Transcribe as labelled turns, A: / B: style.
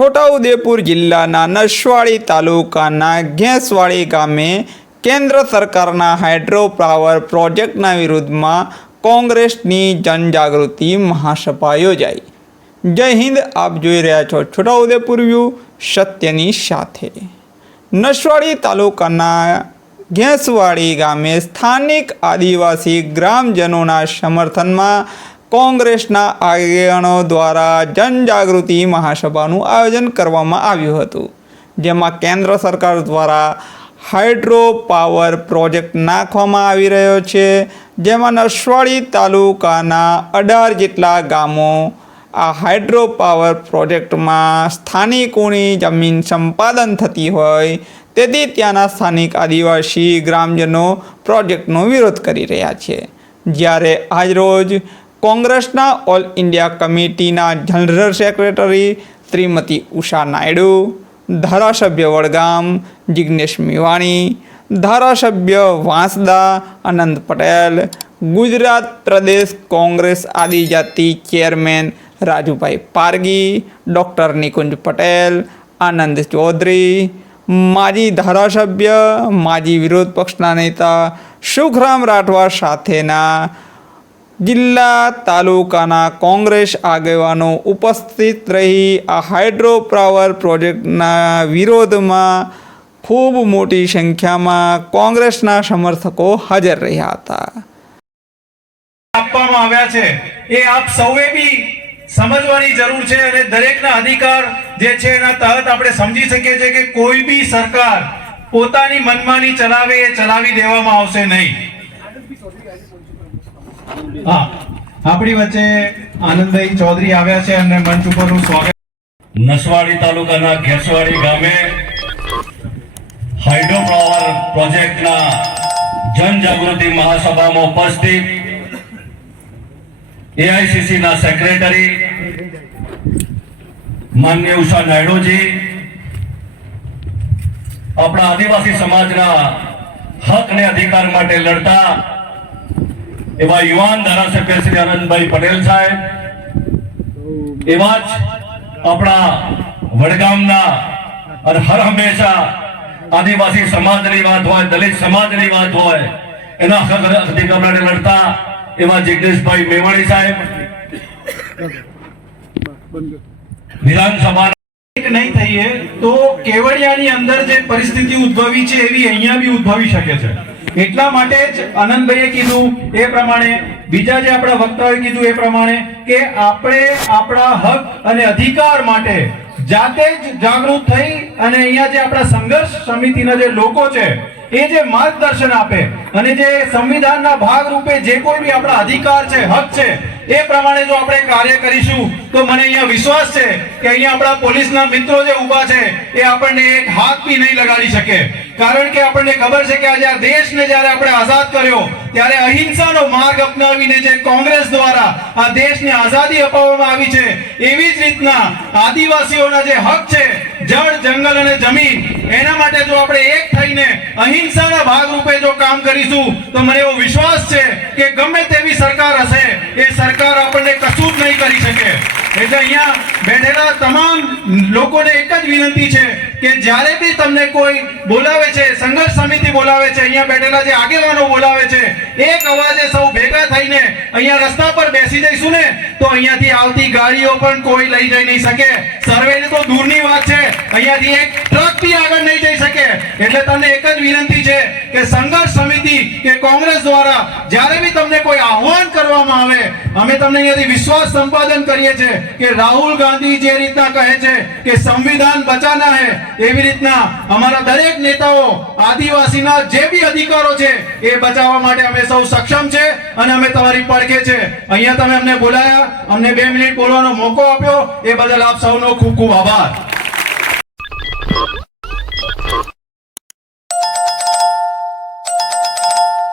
A: છોટાઉદેપુર જિલ્લાના નસવાડી તાલુકાના ઘેંસવાડી ગામે કેન્દ્ર સરકારના હાઇડ્રો પાવર પ્રોજેક્ટના વિરુદ્ધમાં કોંગ્રેસની જનજાગૃતિ મહાસભા યોજાઈ. જય હિન્દ, આપ જોઈ રહ્યા છો છોટાઉદેપુર વ્યૂ, સત્યની સાથે. નસવાડી તાલુકાના ઘેંસવાડી ગામે સ્થાનિક આદિવાસી ગ્રામજનોના સમર્થનમાં કોંગ્રેસના આગેવાનો દ્વારા જનજાગૃતિ મહાસભાનું આયોજન કરવામાં આવ્યું હતું, જેમાં કેન્દ્ર સરકાર દ્વારા હાઇડ્રો પાવર પ્રોજેક્ટ નાખવામાં આવી રહ્યો છે, જેમાં નસવાડી તાલુકાના અઢાર જેટલા ગામો આ હાઇડ્રો પાવર પ્રોજેક્ટમાં સ્થાનિકોની જમીન સંપાદન થતી હોય, તેથી ત્યાંના સ્થાનિક આદિવાસી ગ્રામજનો પ્રોજેક્ટનો વિરોધ કરી રહ્યા છે. જ્યારે આજરોજ કોંગ્રેસના ઓલ ઇન્ડિયા કમિટીના જનરલ સેક્રેટરી શ્રીમતી ઉષા નાયડુ, ધારાસભ્ય વડગામ જિગ્નેશ મેવાણી, ધારાસભ્ય વાંસદા આનંદ પટેલ, ગુજરાત પ્રદેશ કોંગ્રેસ આદિજાતિ ચેરમેન રાજુભાઈ પારગી, ડૉક્ટર નિકુંજ પટેલ, આનંદ ચૌધરી, માજી ધારાસભ્ય, માજી વિરોધ પક્ષના નેતા સુખરામ રાઠવા સાથેના જિલ્લા તાલુકાના કોંગ્રેસ આગેવાનો ઉપસ્થિત રહી આ હાઇડ્રો પાવર પ્રોજેક્ટના વિરોધમાં ખૂબ મોટી સંખ્યામાં કોંગ્રેસના સમર્થકો હાજર રહ્યા હતા.
B: આપવામાં આવ્યા છે. એ આપ સૌએ બી સમજવાની જરૂર છે અને દરેકના અધિકાર જે છે એના તહત આપણે સમજી શકીએ છીએ કે કોઈ બી સરકાર પોતાની મનમાની ચલાવે એ ચલાવી દેવામાં આવશે નહીં. હા. આપણી વચ્ચે આનંદભાઈ ચૌધરી આવ્યા છે અને મંચ ઉપરનું સ્વાગત.
C: નસવાડી તાલુકાના ઘેસવાડી ગામે હાઇડ્રો પાવર પ્રોજેક્ટના જનજાગૃતિ મહાસભામાં ઉપસ્થિત એઆઈસીસી ના સેક્રેટરી માન્ય ઉષા નાયડુજી, આપણા આદિવાસી સમાજના હક અને અધિકાર માટે લડતા એવા યુવાન ધારાસભ્ય શ્રી આનંદભાઈ પટેલ સાહેબ, એવા જ આપણા વડગામના અને હર હંમેશા આદિવાસી સમાજની વાત હોય, દલિત સમાજની વાત હોય, એના અને લડતા એવા જગદીશભાઈ મેવાણી સાહેબ. વિધાનસભા
B: નહીં થઈએ તો કેવડિયાની અંદર જે પરિસ્થિતિ ઉદ્ભવી છે એવી અહીંયા બી ઉદ્ભવી શકે છે. એટલા માટે જ આનંદભાઈએ કીધું એ પ્રમાણે, બીજા જે આપણા વક્તાઓએ કીધું એ પ્રમાણે કે આપણે આપણા હક અને અધિકાર માટે જાતે જ જાગૃત થઈ અને અહીંયા જે આપણા સંઘર્ષ સમિતિના જે લોકો છે એ જે માર્ગદર્શન આપે અને જે સંવિધાનના ભાગ રૂપે જે કોઈ બી આપણા અધિકાર છે, હક છે, એ પ્રમાણે જો આપણે કાર્ય કરીશું, તો મને અહીંયા વિશ્વાસ છે કે અહીંયા આપણા પોલીસના મિત્રો જે ઊભા છે, એ આપણને એક હાથ બી નહીં લગાડી શકે. કારણ કે આપણને ખબર છે કે આજે આ દેશને જ્યારે આપણે આઝાદ કર્યો, ત્યારે અહિંસાનો માર્ગ અપનાવીને જે કોંગ્રેસ દ્વારા આ દેશને આઝાદી અપાવવામાં આવી છે, એવી જ રીતના આદિવાસીઓના જે હક છે જળ, જંગલ અને જમીન, એના માટે જો આપણે એક થઈને અહિંસાના ભાગરૂપે જો કામ કરીશું, તો મને એવો વિશ્વાસ છે કે ગમે તેવી સરકાર હશે, એ સરકાર આપણને કશું જ નહીં કરી શકે. એટલે અહીંયા બેઠેલા તમામ લોકોને એક જ વિનંતી છે કે જ્યારે બી તમને કોઈ બોલાવે છે, સંઘર્ષ સમિતિ બોલાવે છે, અહીંયા બેઠેલા જે આગેવાનો બોલાવે છે, એક અવાજે સૌ ભેગા થઈને અહીંયા રસ્તા પર બેસી જઈશું ને, તો અહીંયાથી આવતી ગાડીઓ પણ કોઈ લઈ જઈ નહીં શકે. સર્વે તો દૂરની વાત છે. અહીંયાથી એક ટ્રક બી આગળ નહીં જઈ શકે. એટલે તમને એક જ વિનંતી છે કે સંઘર્ષ સમિતિ કે કોંગ્રેસ દ્વારા જ્યારે બી તમને કોઈ આહવાન કરવામાં આવે, અમે તમને અહીંયાથી વિશ્વાસ સંપાદન કરીએ છીએ. કે રાહુલ ગાંધી જે રીતના કહે છે કે સંવિધાન બચાના હે, એવી રીતના અમારા દરેક નેતાઓ, આદિવાસીના જે બી અધિકારો છે, એ બચાવવા માટે અમે સૌ સક્ષમ છે અને અમે તમારી પડખે છે. અહીંયા તમે અમને બોલાયા, અમને બે મિનિટ બોલવાનો મોકો આપ્યો, એ બદલ આપ સૌનો ખૂબ ખૂબ આભાર.